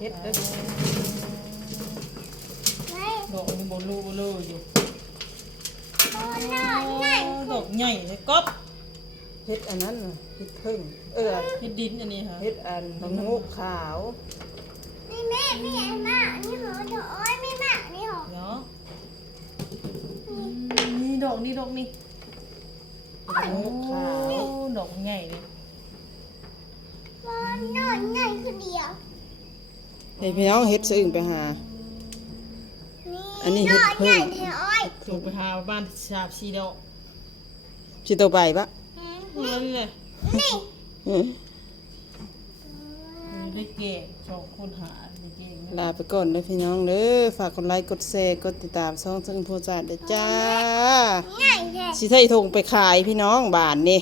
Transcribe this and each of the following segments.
เฮ็ดได้อไม่ดอกนี่บ่รู้บ่รู้อยู่โอ้หน่อยหน่อยดอกใหญ่เลยก๊อบเฮ็ดอันนั้นน่ะเฮ็ดพึ่งเออเฮ็ดดินอันนี้ค่ะเฮ็ดอันมะงูขาวนี่แม่นี่ไอ้หมานี่เหรอเดี๋ยวโอ้ยไม่หมานี่เหรอเนาะนี่ดอกนี่ดอกนี่มะงูขาวโอ้ดอกใหญ่เลยว่าหน่อยหน่อยคือเดียว ให้พี่น้องเฮ็ดซื้อไปหา อันนี้หเห็น่ดอยพึ่ใหญ่งแถวอ้อยส่งไปหาบ้านสาบสีดอกสิโตไปปะนั่นแหละนี่อืมมีได้เก่งสองคนหาได้เก่งลาไปก่อนเด้อพี่น้องเด้อฝากกดไลค์กดแชร์กดติดตามช่องซึ่งโพจาดเด้อจ้าใหญ่แท้สิไทยทงไปขายพี่น้องบานนี่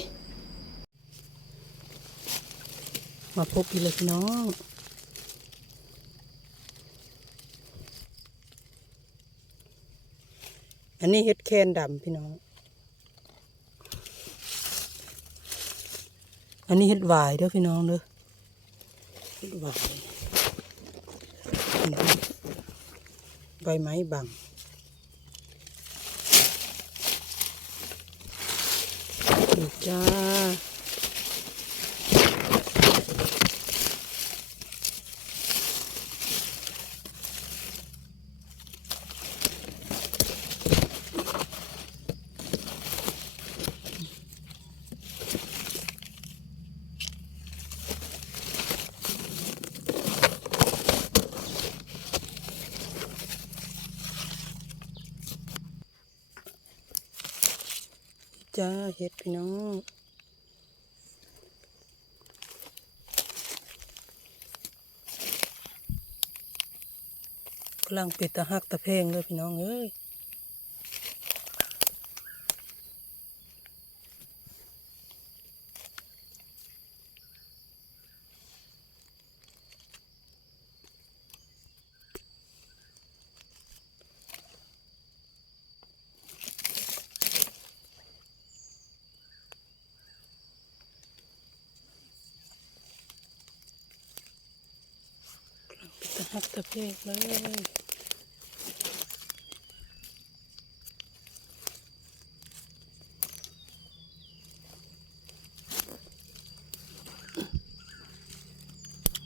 มาพบพี่เลยพี่น้อง อันนี้เฮ็ดแคนดำพี่น้อง อันนี้เฮ็ดหวายเด้อพี่น้องเด้อเฮ็ดหวายใบไม้บังดูจ้า จ้าเฮ็ดพี่น้องกำลังปิดตะหักตะเพงเลยพี่น้องเอ้ย ปิดตะหักตะเพกเลย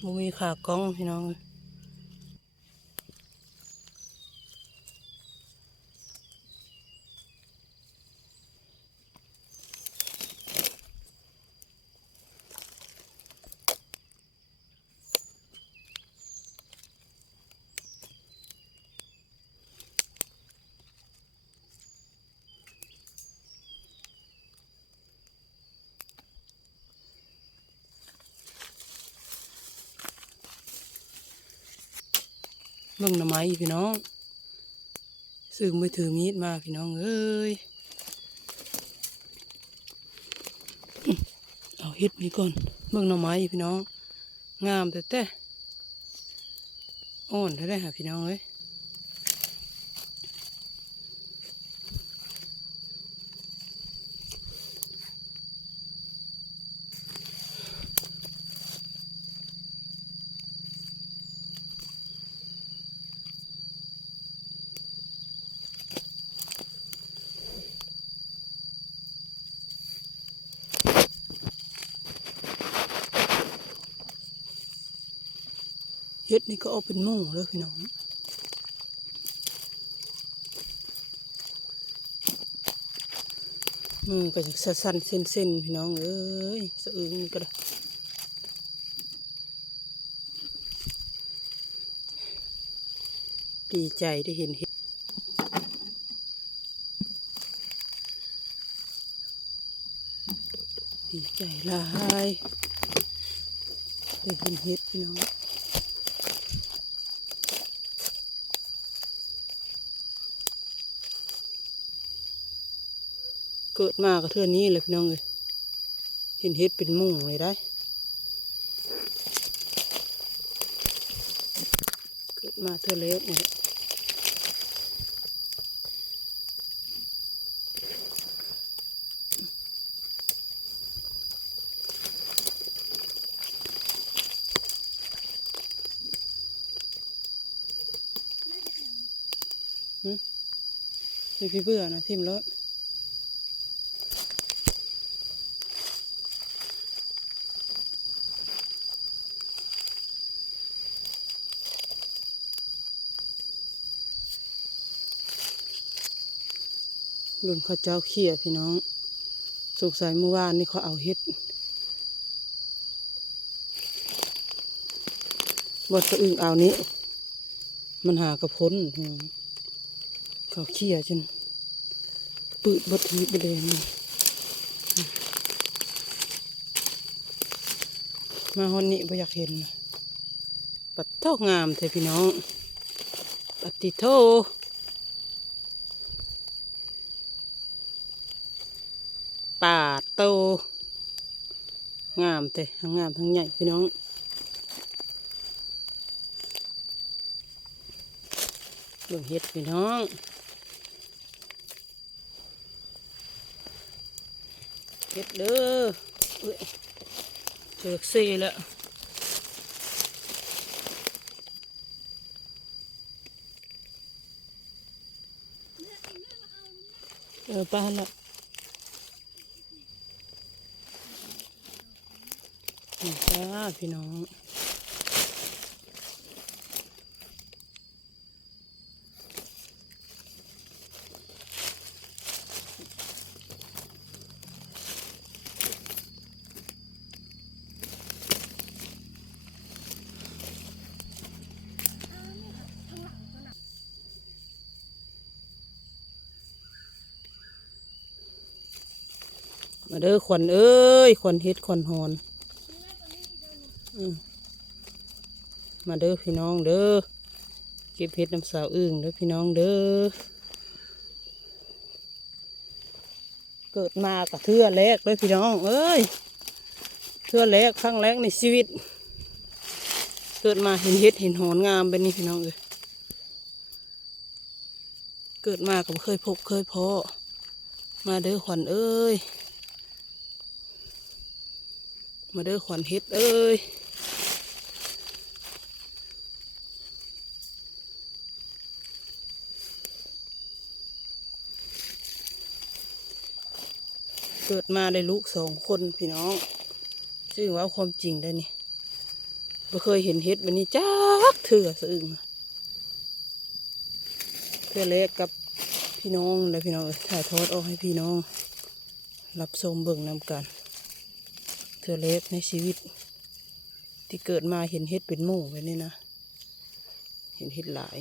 บ่มีขากล้องพี่น้อง เอ้ยเบิ่งหน่อไม้พี่น้องซึ่งไม่ถือมีดมาพี่น้องเอ้ยเอาเฮ็ดนี่ก่อนเบิ่งหน่อไม้พี่น้อง งามแต่แต่อ่อนได้ได้หาพี่น้องเอ้ย ฮ็ดนี่ก็เอาเป็นหมู่เลยพี่น้องมือก็จะสั่นๆเส้นๆพี่น้องเอ้ยสะอึงนี่ก็ได้ดีใจได้เห็นเห็ดดีใจลายได้เห็นเห็ดพี่น้อง เกิดมากระเท่านี้เลยพี่น้องเลยเห็นเฮ็ดเป็นมุ่งเลยได้ เกิดมาเทือเล็กเนี่ยมีพี่เบื่อนะทิมรถ เบิ่งเขาเจ้าเขี่ยพี่น้องสงสัยเมื่อวานนี่เขาเอาเฮ็ดบดสะอึงเอานี้ มันหากระพ้นเขาเขี่ยจนปืดบดทีบเลยนี่มาฮอนนี้บ่อยากเห็น ปัดเท่างามเถอะพี่น้อง ปัดติโท ป่าโต งามเตะทั้งงามทั้งใหญ่พี่น้องเบิ่งเฮ็ดพี่น้องเฮ็ดเด้อเจอซ่แล้วเออป้าละ นี่จ้าพี่น้องมาเด้อขวัญเอ้ยขวัญเฮ็ดขวัญหอน มาเด้อพี่น้องเด้อเก็บเฮ็ดน้ำสาวอึ่งเด้อพี่น้องเด้อเกิดมากับเทื่อแรกเลยพี่น้อง เอ้ยเทื่อแรกครั้งแรกในชีวิต เกิดมาเห็นเฮ็ดเห็นหอนงามแบบนี้พี่น้องเอ้ยเกิดมาก็บ่เคยพบเคยพอมาเด้อขวัญเอ้ย มาเด้อขวัญเฮ็ดเอ้ย เกิดมาได้ลูกสองคนพี่น้อง ซึ่งว่าความจริงได้นี่ไม่เคยเห็นเฮ็ดแบบนี้จักเถื่อสะอึงเพื่อเล็กกับพี่น้องเลยพี่น้องถ่ายทอดออกให้พี่น้อง รับชมเบิ่งนำกันเธอเล็กในชีวิต ที่เกิดมาเห็นเห็ดเป็นหมู่ไว้นี่นะ เห็นเห็ดหลาย